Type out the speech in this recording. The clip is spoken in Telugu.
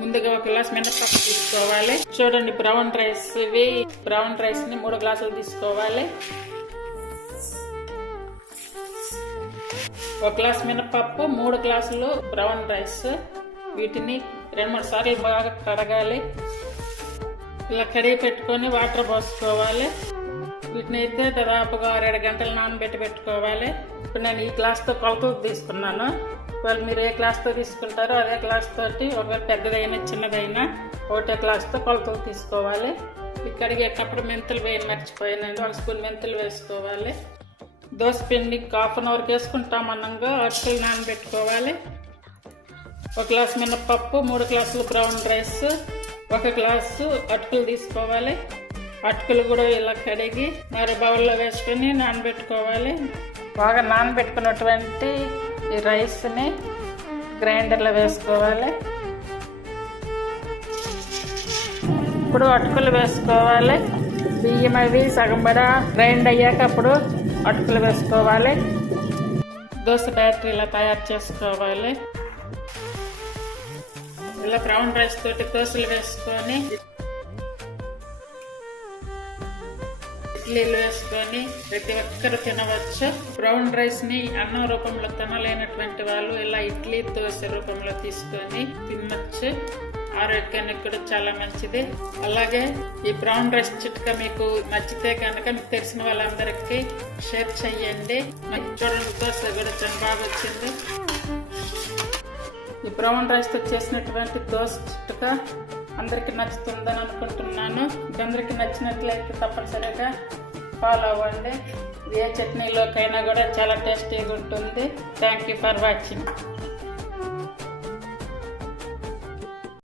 ముందుగా ఒక గ్లాస్ మినపప్పు తీసుకోవాలి. చూడండి బ్రౌన్ రైస్ ఇవి. బ్రౌన్ రైస్ని మూడు గ్లాసులు తీసుకోవాలి. ఒక గ్లాస్ మినపప్పు మూడు గ్లాసులు బ్రౌన్ రైస్. వీటిని రెండు మూడు సార్లు బాగా కడగాలి ఇలా కడిగి పెట్టుకొని వాటర్ పోసుకోవాలి. వీటిని అయితే దాదాపుగా ఆరేడు గంటలు నానబెట్టి పెట్టుకోవాలి. ఇప్పుడు నేను ఈ గ్లాస్తో కొలతలు తీసుకున్నాను. వాళ్ళు మీరు ఏ క్లాస్తో తీసుకుంటారో అదే క్లాస్ తోటి ఒక పెద్దదైనా చిన్నదైనా ఒకటే క్లాస్తో కొలతలు తీసుకోవాలి. ఇక్కడికి కడిగేటప్పుడు మెంతులు వేయని మర్చిపోయానండి ఒక స్పూన్ మెంతులు వేసుకోవాలి. దోశ పిండి హాఫ్ అన్ అవర్కి వేసుకుంటాం అన్నంగా. అటుకులు నానబెట్టుకోవాలి. ఒక గ్లాస్ మినప్పప్పు మూడు గ్లాసులు బ్రౌన్ రైస్ ఒక గ్లాసు అటుకులు తీసుకోవాలి. అటుకులు కూడా ఇలా కడిగి మరి బౌల్లో వేసుకొని నానబెట్టుకోవాలి. బాగా నానబెట్టుకున్నటువంటి ఈ రైస్ని గ్రైండర్లో వేసుకోవాలి. ఇప్పుడు అటుకులు వేసుకోవాలి. బియ్యం అవి సగం బడ గ్రైండ్ అయ్యాక అప్పుడు అటుకులు వేసుకోవాలి. దోశ బ్యాటరీ ఇలా తయారు చేసుకోవాలి. ఇలా బ్రౌన్ రైస్ తోటి దోశలు వేసుకొని ఇడ్లీలు వేసుకొని ప్రతి ఒక్కరు తినవచ్చు. బ్రౌన్ రైస్ని అన్నం రూపంలో తినలేనటువంటి వాళ్ళు ఇలా ఇడ్లీ దోశ రూపంలో తీసుకొని తినచ్చు. ఆరోగ్యానికి కూడా చాలా మంచిది. అలాగే ఈ బ్రౌన్ రైస్ చిట్కా మీకు నచ్చితే కనుక మీకు తెలిసిన వాళ్ళందరికీ షేర్ చేయండి చూడండి దోశ కూడా చాలా బాగా వచ్చింది. ఈ బ్రౌన్ రైస్తో చేసినటువంటి దోశ చిట్టుగా అందరికీ నచ్చుతుందని అనుకుంటున్నాను. ఇది అందరికీ నచ్చినట్లయితే తప్పనిసరిగా ఫాలో అవ్వండి. ఏ చట్నీలోకైనా కూడా చాలా టేస్టీగా ఉంటుంది. Thank you for watching